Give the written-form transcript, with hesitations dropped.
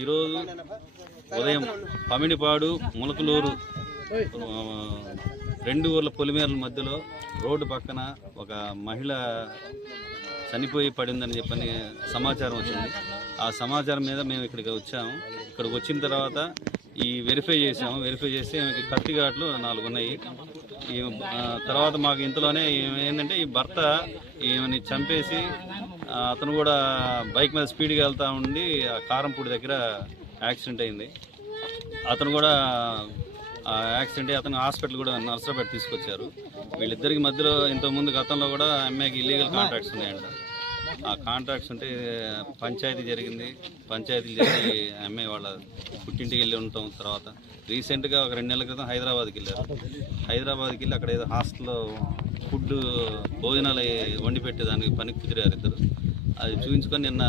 ఈరోజు ఉదయం పమిడిపాడు ములకలూరు రెండు ఊర్ల పొలిమేరల మధ్యలో రోడ్డు పక్కన ఒక మహిళ చనిపోయి పడిందని చెప్పని సమాచారం వచ్చింది. ఆ సమాచారం మీద మేము ఇక్కడికి వచ్చాము. ఇక్కడికి వచ్చిన తర్వాత వెరిఫై చేసి కత్తి ఘాట్లు 4 ఉన్నాయి. తర్వాత మాకు ఇంతలోనే ఏంటంటే ఈ భర్త ఈమెని చంపేసి అతను కూడా బైక్ మీద స్పీడ్గా వెళ్తూ ఉండి ఆ కారంపూడి దగ్గర యాక్సిడెంట్ అయింది. అతను కూడా యాక్సిడెంట్ అతను హాస్పిటల్ కూడా నర్సరాపేట తీసుకొచ్చారు. వీళ్ళిద్దరికి మధ్యలో ఇంతకుముందు గతంలో కూడా అమ్మాయికి ఇల్లీగల్ కాంట్రాక్ట్స్ ఉన్నాయంట. ఆ కాంట్రాక్ట్స్ ఉంటే పంచాయతీ జరిగి అమ్మాయి వాళ్ళ పుట్టింటికి వెళ్ళి ఉంటాం. తర్వాత రీసెంట్గా ఒక 2 నెలల క్రితం హైదరాబాద్కి వెళ్ళారు. హైదరాబాద్కి వెళ్ళి అక్కడ ఏదో హాస్టల్లో ఫుడ్ భోజనాలు వండి పెట్టేదానికి పనికి కుదిరారు ఇద్దరు. అది చూపించుకొని నిన్న